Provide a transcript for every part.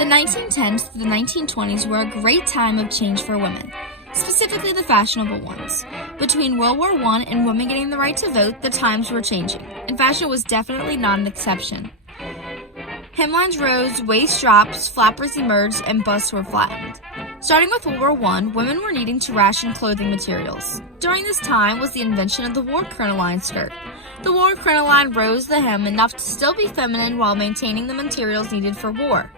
The 1910s to the 1920s were a great time of change for women, specifically the fashionable ones. Between World War I and women getting the right to vote, the times were changing, and fashion was definitely not an exception. Hemlines rose, waist drops, flappers emerged, and busts were flattened. Starting with World War I, women were needing to ration clothing materials. During this time was the invention of the war crinoline skirt. The war crinoline rose the hem enough to still be feminine while maintaining the materials needed for war.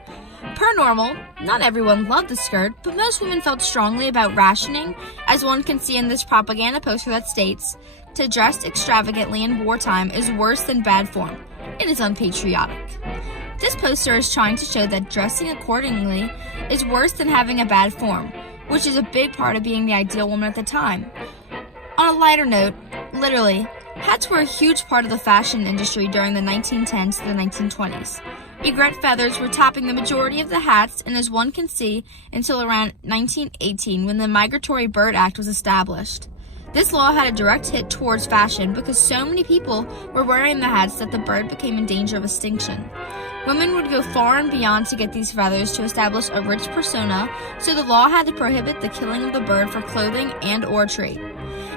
Per normal, not everyone loved the skirt, but most women felt strongly about rationing, as one can see in this propaganda poster that states, "To dress extravagantly in wartime is worse than bad form. It is unpatriotic." This poster is trying to show that dressing accordingly is worse than having a bad form, which is a big part of being the ideal woman at the time. On a lighter note, literally, hats were a huge part of the fashion industry during the 1910s to the 1920s. Egret feathers were topping the majority of the hats, and as one can see, until around 1918 when the Migratory Bird Act was established. This law had a direct hit towards fashion because so many people were wearing the hats that the bird became in danger of extinction. Women would go far and beyond to get these feathers to establish a rich persona, so the law had to prohibit the killing of the bird for clothing and or trade.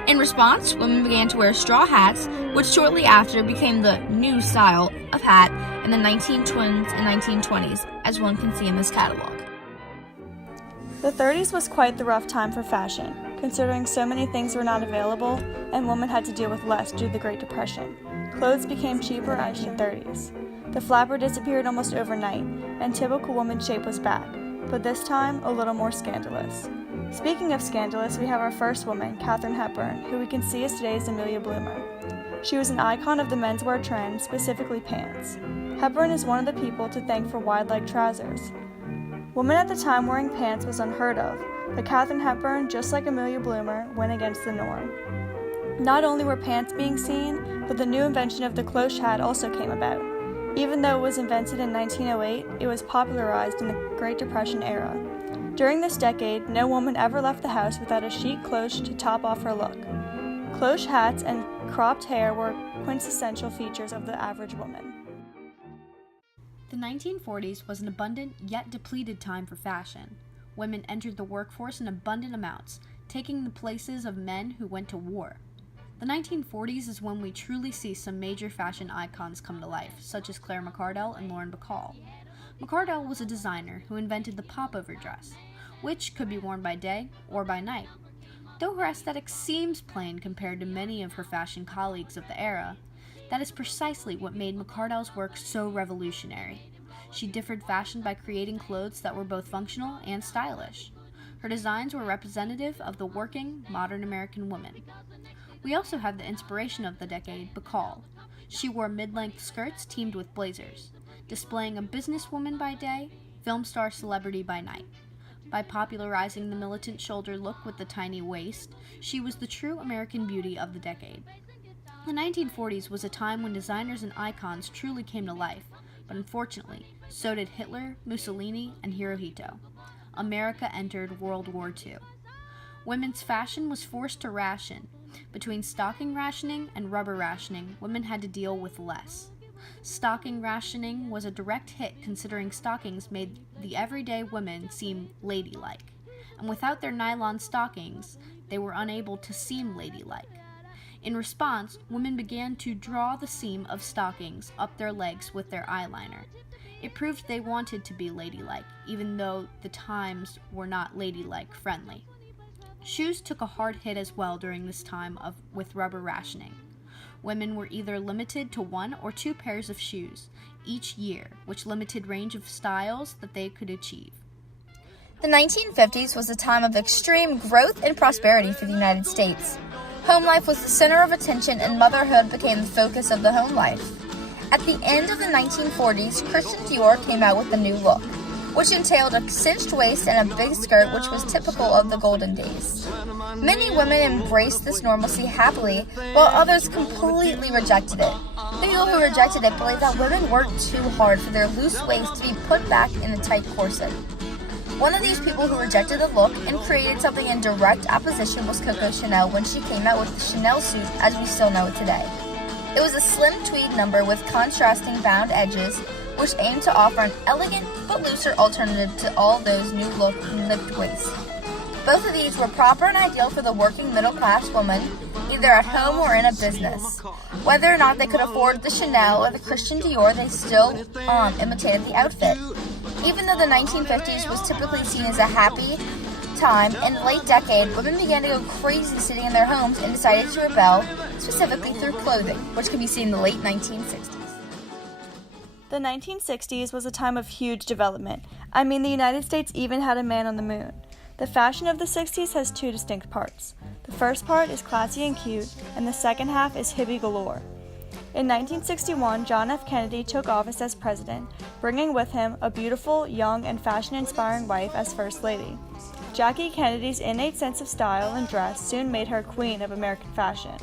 In response, women began to wear straw hats, which shortly after became the new style of hat in the 1910s and 1920s, as one can see in this catalog. The 30s was quite the rough time for fashion, considering so many things were not available and women had to deal with less due to the Great Depression. Clothes became cheaper in the 1930s. The flapper disappeared almost overnight, and typical woman shape was back, but this time a little more scandalous. Speaking of scandalous, we have our first woman, Katharine Hepburn, who we can see as today's Amelia Bloomer. She was an icon of the menswear trend, specifically pants. Hepburn is one of the people to thank for wide-leg trousers. Women at the time wearing pants was unheard of, but Katharine Hepburn, just like Amelia Bloomer, went against the norm. Not only were pants being seen, but the new invention of the cloche hat also came about. Even though it was invented in 1908, it was popularized in the Great Depression era. During this decade, no woman ever left the house without a chic cloche to top off her look. Cloche hats and cropped hair were quintessential features of the average woman. The 1940s was an abundant yet depleted time for fashion. Women entered the workforce in abundant amounts, taking the places of men who went to war. The 1940s is when we truly see some major fashion icons come to life, such as Claire McCardell and Lauren Bacall. McCardell was a designer who invented the popover dress, which could be worn by day or by night. Though her aesthetic seems plain compared to many of her fashion colleagues of the era, that is precisely what made McCardell's work so revolutionary. She differed fashion by creating clothes that were both functional and stylish. Her designs were representative of the working, modern American woman. We also have the inspiration of the decade, Bacall. She wore mid-length skirts teamed with blazers, displaying a businesswoman by day, film star celebrity by night. By popularizing the militant shoulder look with the tiny waist, she was the true American beauty of the decade. The 1940s was a time when designers and icons truly came to life, but unfortunately, so did Hitler, Mussolini, and Hirohito. America entered World War II. Women's fashion was forced to ration. Between stocking rationing and rubber rationing, women had to deal with less. Stocking rationing was a direct hit considering stockings made the everyday women seem ladylike, and without their nylon stockings, they were unable to seem ladylike. In response, women began to draw the seam of stockings up their legs with their eyeliner. It proved they wanted to be ladylike, even though the times were not ladylike friendly. Shoes took a hard hit as well during this time with rubber rationing. Women were either limited to 1 or 2 pairs of shoes each year, which limited range of styles that they could achieve. The 1950s was a time of extreme growth and prosperity for the United States. Home life was the center of attention and motherhood became the focus of the home life. At the end of the 1940s, Christian Dior came out with a new look, which entailed a cinched waist and a big skirt, which was typical of the golden days. Many women embraced this normalcy happily, while others completely rejected it. The people who rejected it believed that women worked too hard for their loose waist to be put back in a tight corset. One of these people who rejected the look and created something in direct opposition was Coco Chanel when she came out with the Chanel suit as we still know it today. It was a slim tweed number with contrasting bound edges, which aimed to offer an elegant but looser alternative to all those new look lipped waists. Both of these were proper and ideal for the working middle-class woman, either at home or in a business. Whether or not they could afford the Chanel or the Christian Dior, they still imitated the outfit. Even though the 1950s was typically seen as a happy time, in the late decade, women began to go crazy sitting in their homes and decided to rebel, specifically through clothing, which can be seen in the late 1960s. The 1960s was a time of huge development. I mean, the United States even had a man on the moon. The fashion of the 60s has two distinct parts. The first part is classy and cute, and the second half is hippie galore. In 1961, John F. Kennedy took office as president, bringing with him a beautiful, young, and fashion-inspiring wife as First Lady. Jackie Kennedy's innate sense of style and dress soon made her queen of American fashion.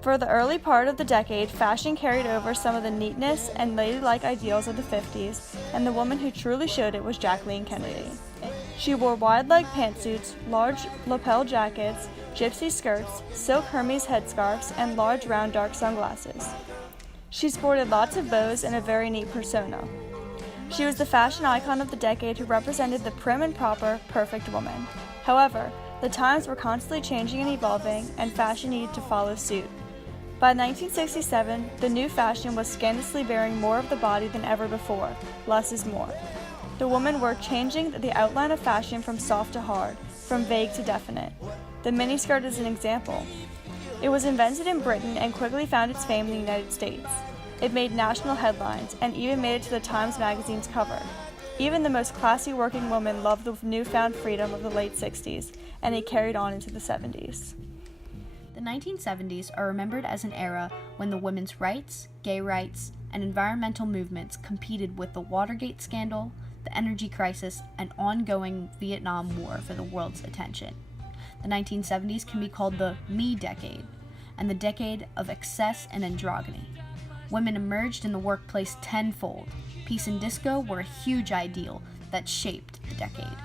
For the early part of the decade, fashion carried over some of the neatness and ladylike ideals of the 50s, and the woman who truly showed it was Jacqueline Kennedy. She wore wide-leg pantsuits, large lapel jackets, gypsy skirts, silk Hermes headscarves, and large round dark sunglasses. She sported lots of bows and a very neat persona. She was the fashion icon of the decade who represented the prim and proper, perfect woman. However, the times were constantly changing and evolving, and fashion needed to follow suit. By 1967, the new fashion was scandalously bearing more of the body than ever before. Less is more. The women were changing the outline of fashion from soft to hard, from vague to definite. The miniskirt is an example. It was invented in Britain and quickly found its fame in the United States. It made national headlines and even made it to the Times Magazine's cover. Even the most classy working woman loved the newfound freedom of the late 60s, and it carried on into the 70s. The 1970s are remembered as an era when the women's rights, gay rights, and environmental movements competed with the Watergate scandal, the energy crisis, and ongoing Vietnam War for the world's attention. The 1970s can be called the Me decade, and the decade of excess and androgyny. Women emerged in the workplace tenfold. Peace and disco were a huge ideal that shaped the decade.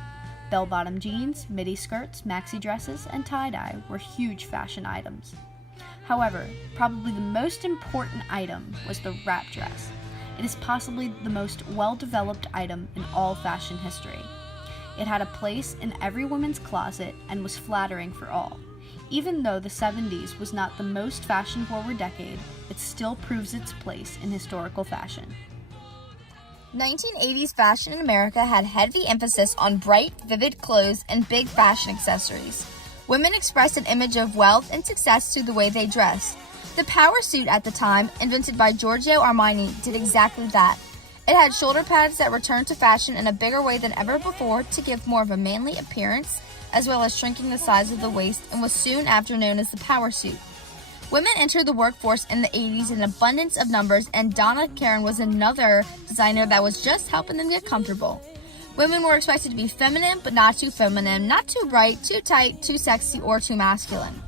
Bell-bottom jeans, midi skirts, maxi dresses, and tie-dye were huge fashion items. However, probably the most important item was the wrap dress. It is possibly the most well-developed item in all fashion history. It had a place in every woman's closet and was flattering for all. Even though the 70s was not the most fashion-forward decade, it still proves its place in historical fashion. 1980s fashion in America had heavy emphasis on bright, vivid clothes and big fashion accessories. Women expressed an image of wealth and success through the way they dressed. The power suit at the time, invented by Giorgio Armani, did exactly that. It had shoulder pads that returned to fashion in a bigger way than ever before to give more of a manly appearance, as well as shrinking the size of the waist, and was soon after known as the power suit. Women entered the workforce in the 80s in abundance of numbers, and Donna Karan was another designer that was just helping them get comfortable. Women were expected to be feminine, but not too feminine, not too bright, too tight, too sexy, or too masculine.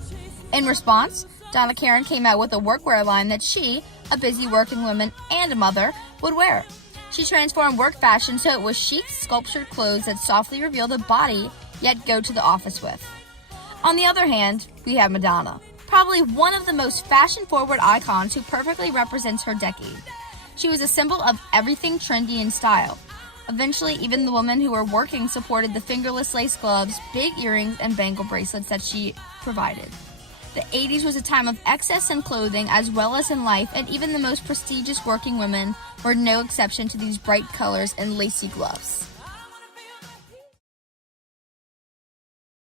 In response, Donna Karan came out with a workwear line that she, a busy working woman and a mother, would wear. She transformed work fashion so it was chic, sculptured clothes that softly reveal the body, yet go to the office with. On the other hand, we have Madonna, probably one of the most fashion-forward icons who perfectly represents her decade. She was a symbol of everything trendy in style. Eventually, even the women who were working supported the fingerless lace gloves, big earrings, and bangle bracelets that she provided. The 80s was a time of excess in clothing as well as in life, and even the most prestigious working women were no exception to these bright colors and lacy gloves.